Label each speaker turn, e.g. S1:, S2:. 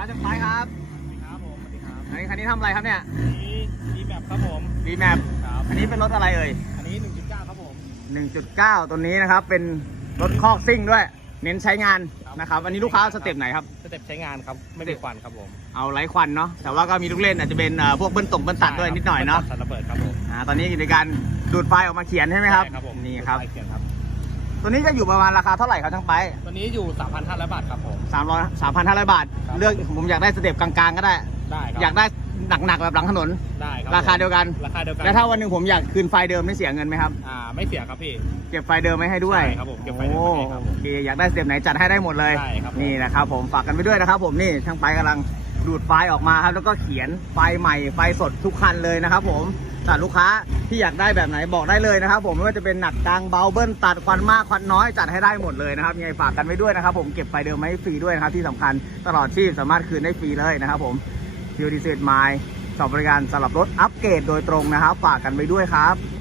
S1: ครับจังไปครับ
S2: ครับผมสวัสดีครับ
S1: อันนี้คันนี้ทำอะไรครับเนี่ย
S2: นี่ดีแบบครับผม
S1: ดีแมป
S2: ครับ
S1: อันนี้เป็นรถอะไรเอ่ย
S2: อันนี้ 1.9 ครับผม
S1: 1.9 ตัวนี้นะครับเป็นรถคอกซิ่งด้วย เน้นใช้งานนะครับอันนี้ลูกค้าสเต็ปไหนครับ
S2: สเต็ปใช้งานครับไม่มีควันครับผม
S1: เอาไร้ควันเนาะแต่ว่าก็มีลูกเล่นอาจจะเป็นเอ่อพวกเบิ้ลตงเบิ้ลตัดด้วยนิดหน่อยเนาะ
S2: สัตว์ระเบิดครับผม
S1: อ่าตอนนี้อยู่ในการดูดไฟออกมาเขียนใช่ไหมครับ
S2: ใช่ครับผม
S1: นี่ครับ
S2: ไฟเขียนครับ
S1: ตัวนี้จะอยู่ประมาณราคาเท่าไหร่ครับทั้งไป
S2: ตัวนี้อยู่ 3,500 บาทครับผม
S1: 300 3,500บาท
S2: ครับ
S1: เลือกผมอยากได้สเต็ปกลางๆก็ได้
S2: ได้ครับ
S1: อยากได้หนักๆแบบหลังถนน
S2: ได้ครับ
S1: ราคาเดียวกัน
S2: ราคาเดียวกัน
S1: แล้วถ้าวันหนึ่งผมอยากคืนไฟเดิมไม่เสียเงินไหมครับ
S2: อ่าไม่เสียครับพี่
S1: เก็บไฟเดิมไว้ให้ด้วย
S2: ใช่ครับผมเก็บไฟเดิมไว้ให้ครับ
S1: โอเคอยากได้สเต็ปไหนจัดให้ได้หมดเลย
S2: ได้ครับผม
S1: นี่นะครับผมฝากกันไปด้วยนะครับผมนี่ช่างไปกำลัง ดูดไฟออกมาครับ แล้วก็เขียนไฟใหม่ไฟสดทุกคันเลยนะครับ ผมแต่ลูกค้าที่อยากได้แบบไหนบอกได้เลยนะครับ ผมไม่ว่าจะเป็นหนักกลางเบาเบิ้ลตัดควันมากควันน้อยจัดให้ได้หมดเลยนะครับยังไงฝากกันไว้ด้วยนะครับ ผมเก็บไฟเดิมไว้ให้ฟรีด้วยนะครับที่สำคัญตลอดชีพสามารถคืนได้ฟรีเลยนะครับ ผมพิวดิเซตไมล์สอบบริการสำหรับรถอัปเกรดโดยตรงนะครับ ฝากกันไว้ด้วยครับ